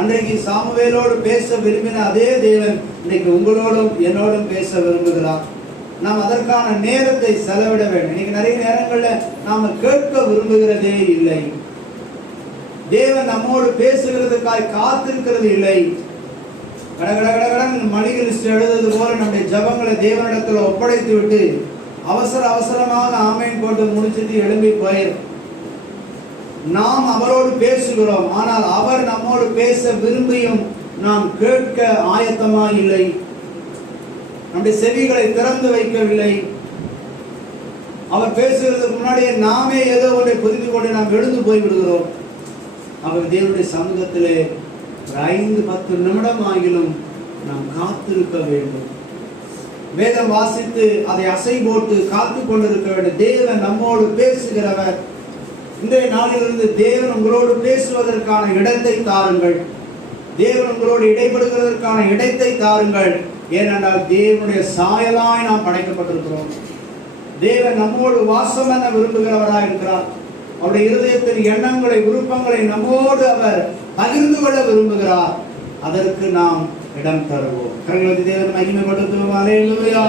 அன்றைக்கு சாமுவேலோடு பேச விரும்பின அதே தேவன் இன்னைக்கு உங்களோடும் என்னோடும் பேச விரும்புகிறார். நாம் அதற்கான நேரத்தை செலவிட வேண்டும். இன்னைக்கு நிறைய நேரங்கள்ல நாம கேட்க விரும்புகிறதே இல்லை. தேவன் நம்மோடு பேசுகிறதுக்காய் காத்திருக்கிறது இல்லை. கடகடகடன் மளிகை லிஸ்ட் எழுதுவது போல நம்முடைய ஜபங்களை தேவனிடத்துல ஒப்படைத்து விட்டு அவசரமாக ஆமேன் போட்டு முடிச்சுட்டு எழும்பி போயிடும். நாம் அவரோடு பேசுகிறோம், ஆனால் அவர் நம்மோடு பேச விரும்பியும் நாம் கேட்க ஆயத்தமா இல்லை. நம்முடைய செவிகளை திறந்து வைக்கவில்லை. அவர் பேசுகிறதுக்கு முன்னாடியே நாமே ஏதோ ஒன்றை புரிந்து கொண்டு நாம் எழுந்து போய்விடுகிறோம். அவர் தேவனுடைய சமூகத்திலே 5-10 நிமிடம் ஆகிலும் நாம் காத்திருக்க வேண்டும். வேதம் வாசித்து அதை அசை போட்டு காத்து கொண்டிருக்க வேண்டும். தேவன் நம்மோடு பேசுகிறவர். இன்றைய நாளிலிருந்து தேவன் உங்களோடு பேசுவதற்கான இடத்தை தாருங்கள். தேவன் உங்களோடு இடைபடுகிறதற்கான இடத்தை தாருங்கள். ஏனென்றால் தேவனுடைய சாயலாய் நாம் படைக்கப்பட்டிருக்கிறோம். தேவன் நம்மோடு வாசம் என விரும்புகிறவராய் இருக்கிறார். அவருடைய இருதயத்தின் எண்ணங்களை, விருப்பங்களை நம்மோடு அவர் பகிர்ந்து கொள்ள விரும்புகிறார். அதற்கு நாம் இடம் தருவோம். கர்த்தருடைய தேவன் மகிமைப்படுத்துவோம். அல்லேலூயா.